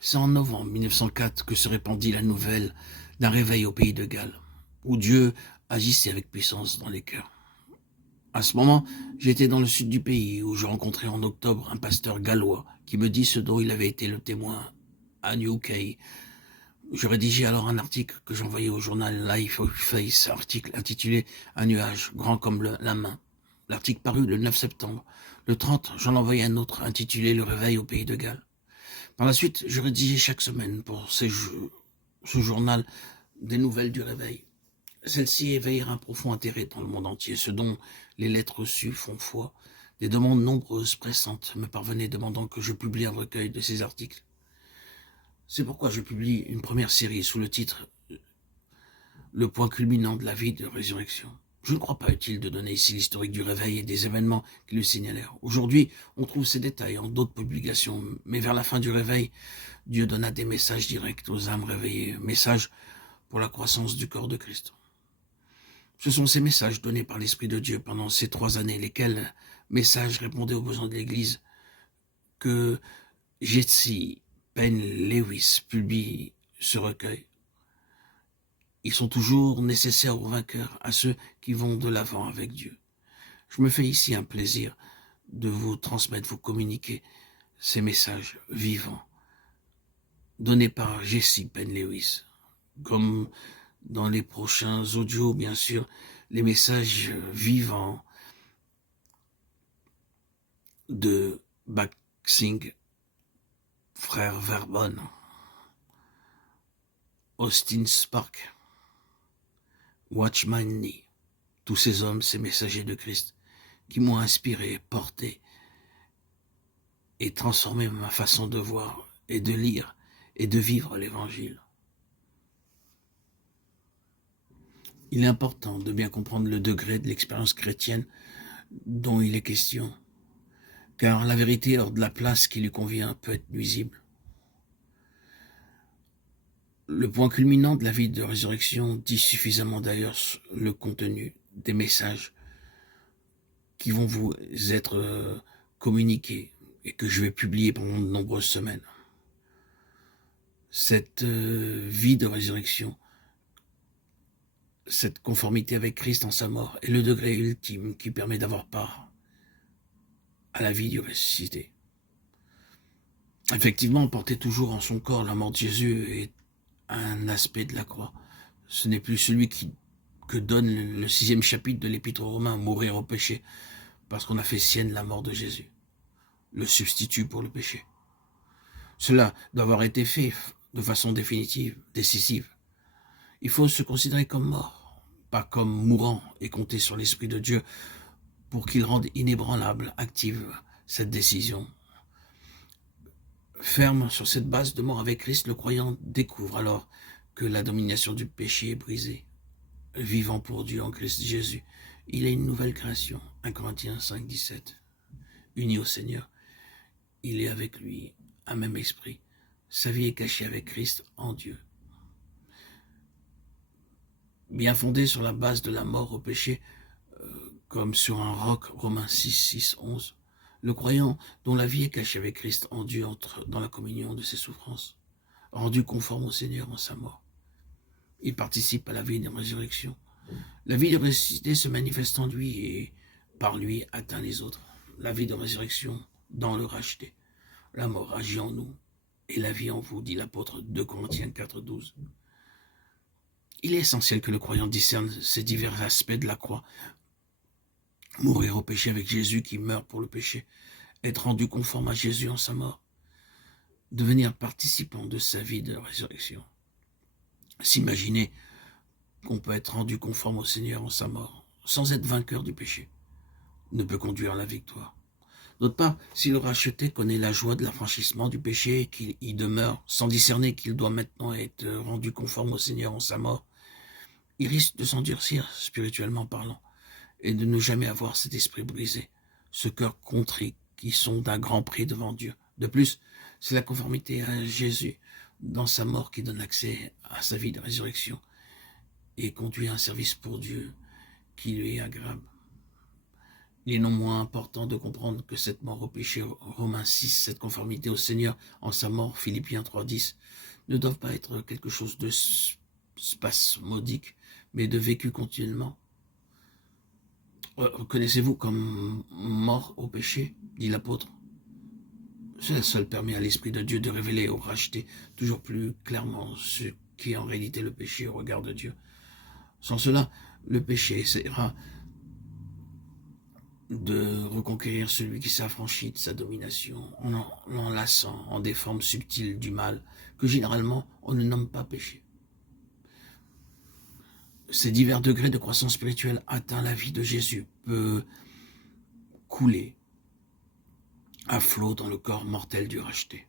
C'est en novembre 1904 que se répandit la nouvelle d'un réveil au pays de Galles, où Dieu agissait avec puissance dans les cœurs. À ce moment, j'étais dans le sud du pays, où je rencontrai en octobre un pasteur gallois qui me dit ce dont il avait été le témoin à New Quay. Je rédigeais alors un article que j'envoyais au journal Life of Faith, article intitulé Un nuage, grand comme la main. L'article parut le 9 septembre. Le 30, j'en envoyai un autre intitulé Le réveil au pays de Galles. Par la suite, je rédigeais chaque semaine pour ce journal des nouvelles du réveil. Celles-ci éveillèrent un profond intérêt dans le monde entier, ce dont les lettres reçues font foi. Des demandes nombreuses, pressantes, me parvenaient demandant que je publie un recueil de ces articles. C'est pourquoi je publie une première série sous le titre Le point culminant de la vie de résurrection. Je ne crois pas utile de donner ici l'historique du réveil et des événements qui le signalèrent. Aujourd'hui, on trouve ces détails en d'autres publications, mais vers la fin du réveil, Dieu donna des messages directs aux âmes réveillées, messages pour la croissance du corps de Christ. Ce sont ces messages donnés par l'Esprit de Dieu pendant ces 3 années, lesquels messages répondaient aux besoins de l'Église, que Jesse Penn Lewis publie ce recueil. Ils sont toujours nécessaires aux vainqueurs, à ceux qui vont de l'avant avec Dieu. Je me fais ici un plaisir de vous transmettre, vous communiquer ces messages vivants, donnés par Jesse Penn Lewis, comme dans les prochains audios, bien sûr, les messages vivants de Baxing, frère Verbon, Austin Spark, Watchman Nee, tous ces hommes, ces messagers de Christ, qui m'ont inspiré, porté et transformé ma façon de voir et de lire et de vivre l'Évangile. Il est important de bien comprendre le degré de l'expérience chrétienne dont il est question, car la vérité hors de la place qui lui convient peut être nuisible. Le point culminant de la vie de résurrection dit suffisamment d'ailleurs le contenu des messages qui vont vous être communiqués et que je vais publier pendant de nombreuses semaines. Cette vie de résurrection, cette conformité avec Christ en sa mort est le degré ultime qui permet d'avoir part à la vie du ressuscité. Effectivement, porter toujours en son corps la mort de Jésus est un aspect de la croix. Ce n'est plus celui que donne le 6e chapitre de l'Épître aux Romains, mourir au péché, parce qu'on a fait sienne la mort de Jésus, le substitut pour le péché. Cela doit avoir été fait de façon définitive, décisive. Il faut se considérer comme mort, pas comme mourant, et compter sur l'Esprit de Dieu pour qu'il rende inébranlable, active cette décision. Ferme sur cette base de mort avec Christ, le croyant découvre alors que la domination du péché est brisée. Vivant pour Dieu en Christ Jésus, il est une nouvelle création. 1 Corinthiens 5, 17. Uni au Seigneur, il est avec lui, un même esprit. Sa vie est cachée avec Christ en Dieu. Bien fondé sur la base de la mort au péché, comme sur un roc, Romains 6, 6, 11. Le croyant dont la vie est cachée avec Christ en Dieu entre dans la communion de ses souffrances, rendu conforme au Seigneur en sa mort. Il participe à la vie de résurrection. La vie de ressuscité se manifeste en lui et par lui atteint les autres. La vie de résurrection dans le racheté. La mort agit en nous et la vie en vous, dit l'apôtre 2 Corinthiens 4, 12. Il est essentiel que le croyant discerne ces divers aspects de la croix. Mourir au péché avec Jésus qui meurt pour le péché, être rendu conforme à Jésus en sa mort, devenir participant de sa vie de résurrection. S'imaginer qu'on peut être rendu conforme au Seigneur en sa mort, sans être vainqueur du péché, ne peut conduire à la victoire. D'autre part, si le racheté connaît la joie de l'affranchissement du péché et qu'il y demeure, sans discerner qu'il doit maintenant être rendu conforme au Seigneur en sa mort, il risque de s'endurcir spirituellement parlant, et de ne jamais avoir cet esprit brisé, ce cœur contrit qui sont d'un grand prix devant Dieu. De plus, c'est la conformité à Jésus dans sa mort qui donne accès à sa vie de résurrection et conduit à un service pour Dieu qui lui est agréable. Il est non moins important de comprendre que cette mort au péché, Romains 6, cette conformité au Seigneur en sa mort, Philippiens 3,10, ne doivent pas être quelque chose de spasmodique, mais de vécu continuellement. Reconnaissez-vous comme mort au péché, dit l'apôtre. Cela seul permet à l'Esprit de Dieu de révéler ou racheter toujours plus clairement ce qui est en réalité le péché au regard de Dieu. Sans cela, le péché essaiera de reconquérir celui qui s'est affranchi de sa domination en l'enlaçant en des formes subtiles du mal que généralement on ne nomme pas péché. Ces divers degrés de croissance spirituelle atteints la vie de Jésus peut couler à flot dans le corps mortel du racheté.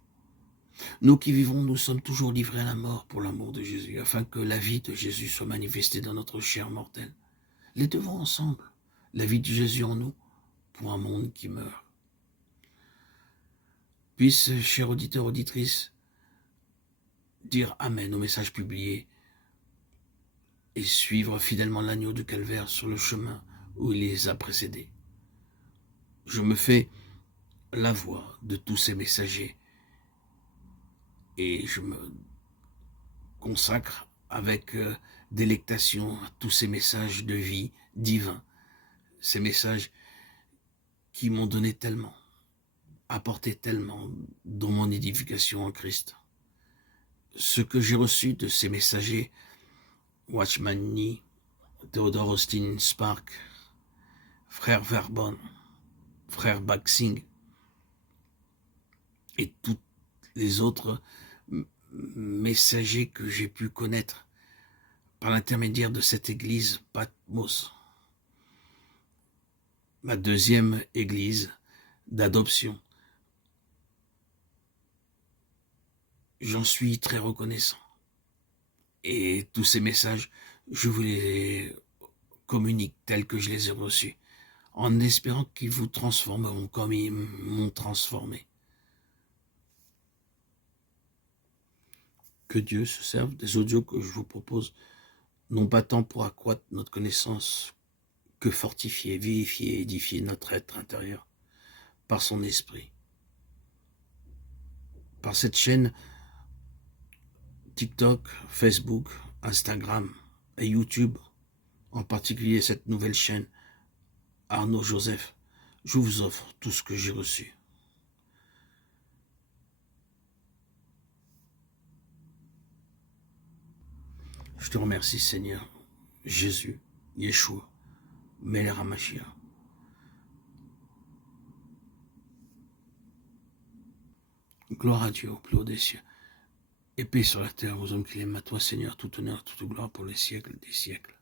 Nous qui vivons, nous sommes toujours livrés à la mort pour l'amour de Jésus, afin que la vie de Jésus soit manifestée dans notre chair mortelle. Les deux vont ensemble, la vie de Jésus en nous, pour un monde qui meurt. Puisse, chers auditeurs, auditrices, dire Amen au message publié et suivre fidèlement l'agneau du calvaire sur le chemin où il les a précédés. Je me fais la voix de tous ces messagers et je me consacre avec délectation à tous ces messages de vie divins, ces messages qui m'ont donné tellement, apporté tellement dans mon édification en Christ. Ce que j'ai reçu de ces messagers, Watchman Nee, Theodore Austin Spark, frère Verbon, frère Baksing et tous les autres messagers que j'ai pu connaître par l'intermédiaire de cette église Patmos, ma deuxième église d'adoption. J'en suis très reconnaissant. Et tous ces messages, je vous les communique tels que je les ai reçus, en espérant qu'ils vous transformeront comme ils m'ont transformé. Que Dieu se serve des audios que je vous propose, non pas tant pour accroître notre connaissance, que fortifier, vivifier, édifier notre être intérieur par son esprit. Par cette chaîne TikTok, Facebook, Instagram et YouTube, en particulier cette nouvelle chaîne Arnaud Joseph, je vous offre tout ce que j'ai reçu. Je te remercie, Seigneur, Jésus, Yeshua, Melech HaMashiach. Gloire à Dieu au plus haut des cieux, et paix sur la terre aux hommes qui l'aiment, à toi, Seigneur, tout honneur, toute gloire pour les siècles des siècles.